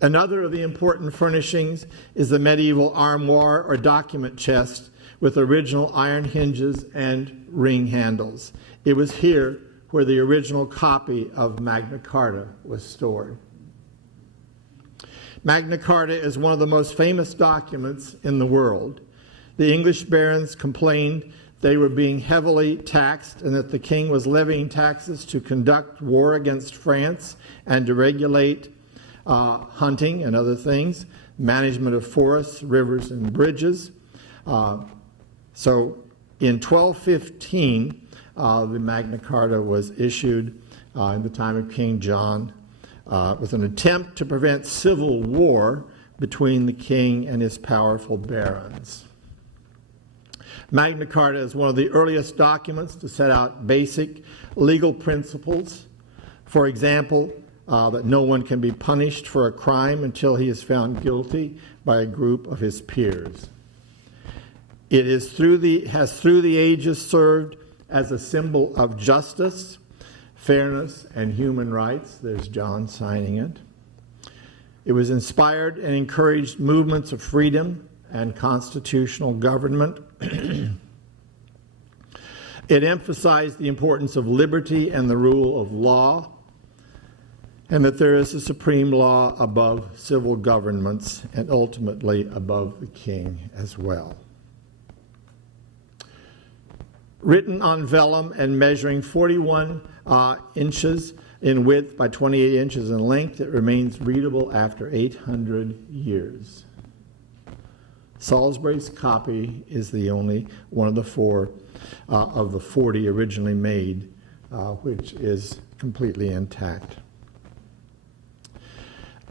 Another of the important furnishings is the medieval armoire or document chest with original iron hinges and ring handles. It was here where the original copy of Magna Carta was stored. Magna Carta is one of the most famous documents in the world. The English barons complained they were being heavily taxed and that the king was levying taxes to conduct war against France and to regulate hunting and other things, management of forests, rivers, and bridges. So in 1215, the Magna Carta was issued in the time of King John with an attempt to prevent civil war between the king and his powerful barons. Magna Carta is one of the earliest documents to set out basic legal principles. For example, that no one can be punished for a crime until he is found guilty by a group of his peers. It has through the ages served as a symbol of justice, fairness, and human rights. There's John signing it. It was inspired and encouraged movements of freedom and constitutional government. It emphasized the importance of liberty and the rule of law, and that there is a supreme law above civil governments and ultimately above the king as well. Written on vellum and measuring 41 inches in width by 28 inches in length, it remains readable after 800 years. Salisbury's copy is the only one of the four of the 40 originally made, which is completely intact.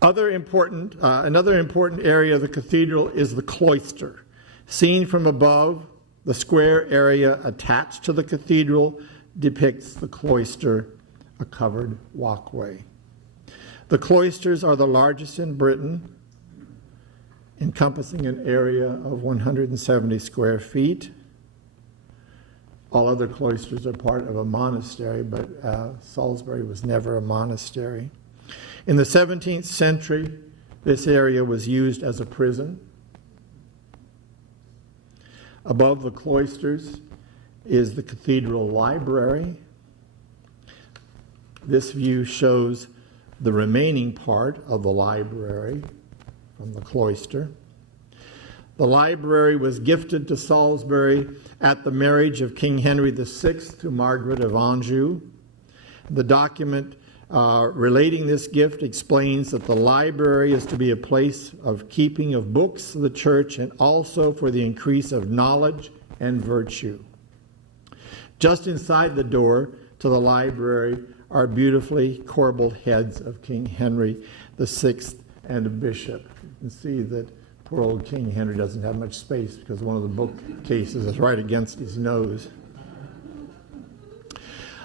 Another important area of the cathedral is the cloister. Seen from above, the square area attached to the cathedral depicts the cloister, a covered walkway. The cloisters are the largest in Britain, encompassing an area of 170 square feet. All other cloisters are part of a monastery, but Salisbury was never a monastery. In the 17th century, this area was used as a prison. Above the cloisters is the cathedral library. This view shows the remaining part of the library from the cloister. The library was gifted to Salisbury at the marriage of King Henry VI to Margaret of Anjou. The document relating this gift explains that the library is to be a place of keeping of books of the church and also for the increase of knowledge and virtue. Just inside the door to the library are beautifully corbelled heads of King Henry VI and a bishop. You can see that poor old King Henry doesn't have much space because one of the bookcases is right against his nose.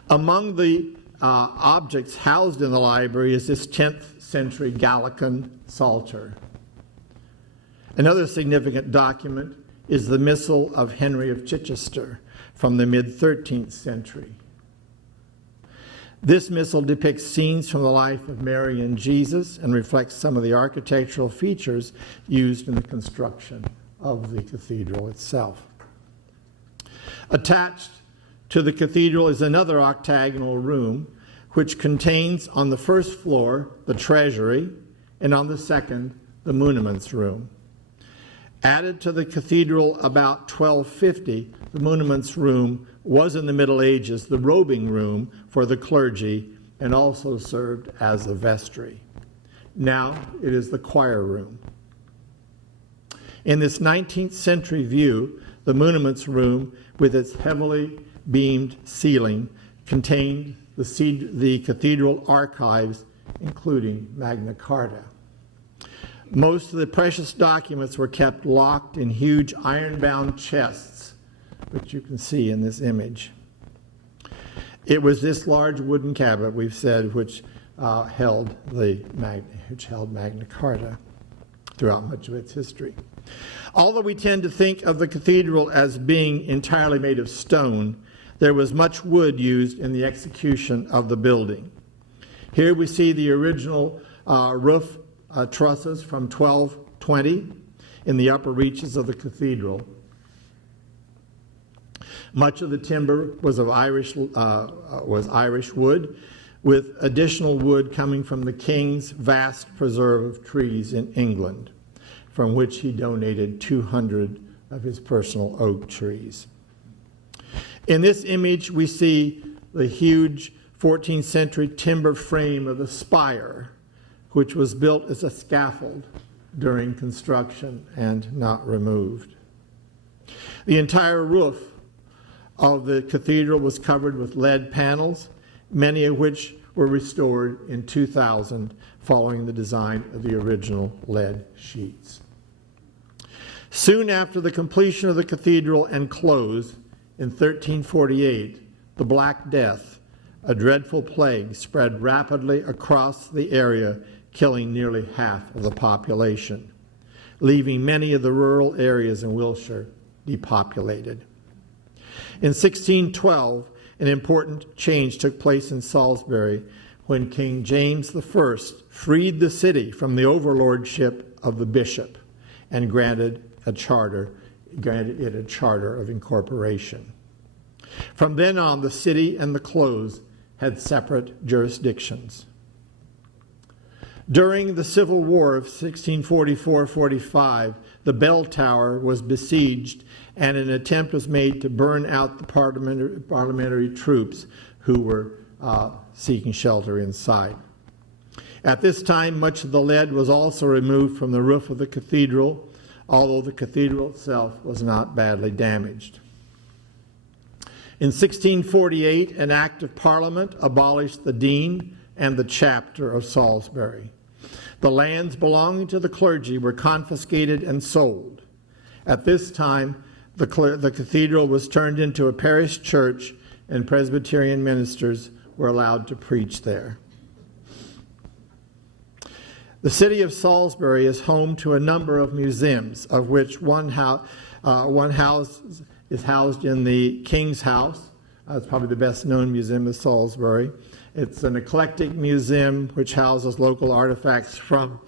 Among the objects housed in the library is this 10th century Gallican Psalter. Another significant document is the Missal of Henry of Chichester from the mid-13th century. This missal depicts scenes from the life of Mary and Jesus and reflects some of the architectural features used in the construction of the cathedral itself. Attached to the cathedral is another octagonal room which contains on the first floor the treasury and on the second the muniments room. Added to the cathedral about 1250, the muniments room was in the Middle Ages the robing room for the clergy and also served as a vestry. Now it is the choir room. In this 19th century view, the muniments room with its heavily beamed ceiling contained the cathedral archives, including Magna Carta. Most of the precious documents were kept locked in huge iron-bound chests, which you can see in this image. It was this large wooden cabinet, we've said, which held Magna Carta throughout much of its history. Although we tend to think of the cathedral as being entirely made of stone, there was much wood used in the execution of the building. Here we see the original roof trusses from 1220 in the upper reaches of the cathedral. Much of the timber was of Irish wood, with additional wood coming from the king's vast preserve of trees in England, from which he donated 200 of his personal oak trees. In this image, we see the huge 14th century timber frame of the spire, which was built as a scaffold during construction and not removed. The entire roof of the cathedral was covered with lead panels, many of which were restored in 2000 following the design of the original lead sheets. Soon after the completion of the cathedral and close in 1348, the Black Death, a dreadful plague, spread rapidly across the area, killing nearly half of the population, leaving many of the rural areas in Wiltshire depopulated. In 1612, an important change took place in Salisbury when King James I freed the city from the overlordship of the bishop and granted it a charter of incorporation. From then on, the city and the close had separate jurisdictions. During the Civil War of 1644-45, the bell tower was besieged and an attempt was made to burn out the parliamentary troops who were seeking shelter inside. At this time, much of the lead was also removed from the roof of the cathedral, although the cathedral itself was not badly damaged. In 1648, an act of Parliament abolished the dean and the chapter of Salisbury. The lands belonging to the clergy were confiscated and sold. At this time, the cathedral was turned into a parish church and Presbyterian ministers were allowed to preach there. The city of Salisbury is home to a number of museums, of which one house is housed in the King's House. It's probably the best known museum of Salisbury. It's an eclectic museum which houses local artifacts from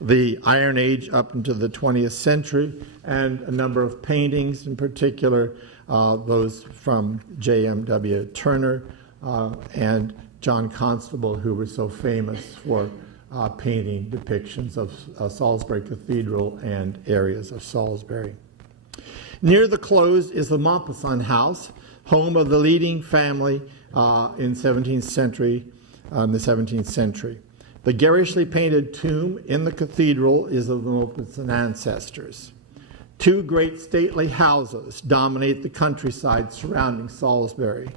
the Iron Age up into the 20th century and a number of paintings, in particular those from J.M.W. Turner and John Constable, who were so famous for painting depictions of Salisbury Cathedral and areas of Salisbury. Near the close is the Maupassant House, home of the leading family in 17th century in the 17th century. The garishly painted tomb in the cathedral is of the Mopelson ancestors. Two great stately houses dominate the countryside surrounding Salisbury.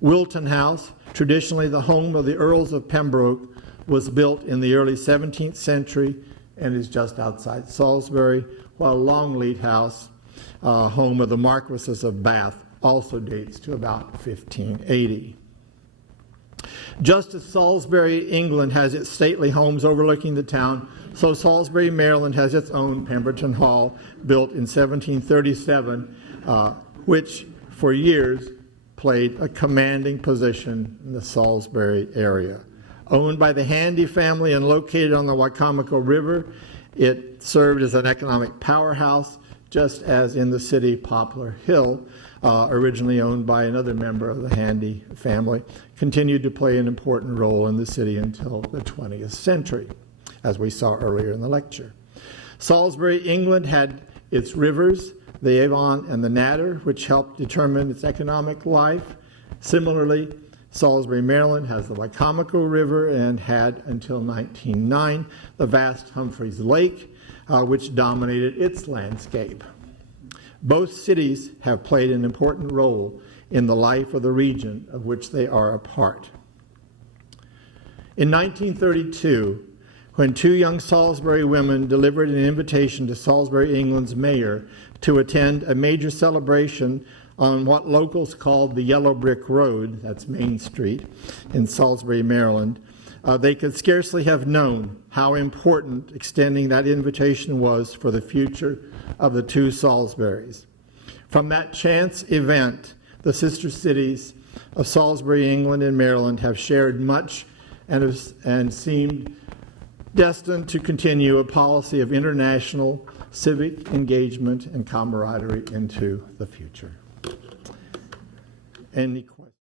Wilton House, traditionally the home of the Earls of Pembroke, was built in the early 17th century and is just outside Salisbury, while Longleat House, home of the Marquesses of Bath, also dates to about 1580. Just as Salisbury, England has its stately homes overlooking the town, so Salisbury, Maryland has its own Pemberton Hall, built in 1737, which for years played a commanding position in the Salisbury area. Owned by the Handy family and located on the Wicomico River, it served as an economic powerhouse, just as in the city Poplar Hill, originally owned by another member of the Handy family, continued to play an important role in the city until the 20th century, as we saw earlier in the lecture. Salisbury, England had its rivers, the Avon and the Nadder, which helped determine its economic life. Similarly, Salisbury, Maryland has the Wicomico River and had, until 1909, the vast Humphreys Lake, which dominated its landscape. Both cities have played an important role in the life of the region of which they are a part. In 1932, when two young Salisbury women delivered an invitation to Salisbury, England's mayor to attend a major celebration on what locals called the Yellow Brick Road, that's Main Street, in Salisbury, Maryland, they could scarcely have known how important extending that invitation was for the future of the two Salisburys. From that chance event, the sister cities of Salisbury, England, and Maryland have shared much and seemed destined to continue a policy of international civic engagement and camaraderie into the future. Any questions?